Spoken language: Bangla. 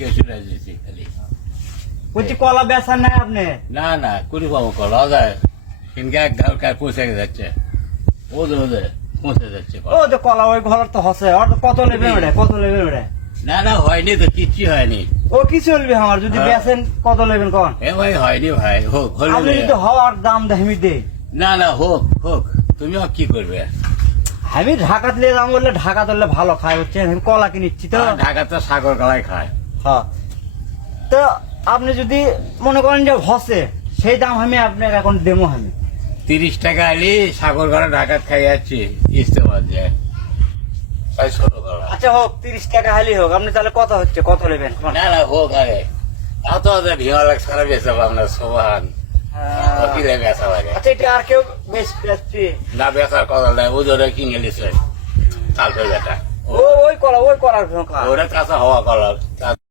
কেসে রাখছি খালি বলছি কলা বেচার নাই আপনি? না না কুড়ি পাবো কলা যায় কিন্তু এক ঘর পৌঁছে যাচ্ছে ওদের পৌঁছে যাচ্ছে ও যে কলা ওই ঘর তো হসে ওর তো কত নেবে ওটা, কত নেবে ওটা? না না হয়নি তো কিচ্ছু হয়নি ও কি চলবে আমার যদি বেচেন কত নেবেন কোন? এ ভাই হয়নি ভাই হোক আপনি হলে যদি হওয়ার দাম দেমি দেই। না না হোক হোক তুমিও কি করবে আমি ঢাকাতে নিয়ে যাবো বললে ঢাকা ধরলে ভালো খায় হচ্ছে, আমি কলা কিনিচ্ছি তো। ঢাকা তো সাগর কলাই খায় হ্যাঁ তো আপনি যদি মনে করেন যে হসে সেই দাম আমি আপনাকে এখন দেবো আমি। 30 টাকা আলি সাগর কলা ঢাকাত খাই যাচ্ছি ইস্তেমাল যায় তাই ছোট কলা আচ্ছা হোক 30 টাকা হালি হোক, আপনি তাহলে কত হচ্ছে, কত নেবেন? না না হোক আরে এত ভিড় লাগে সারা বেঁচে আপনার সোহান কি রে বেচা লাগে আচ্ছা এটা আর কেউ বেশ বেচছি? না বেচার কথা নাই ওজোরে কিনে নিছে কালকে বেটা ওই কলা ওই কলার ওরা কাঁচা হওয়া কলার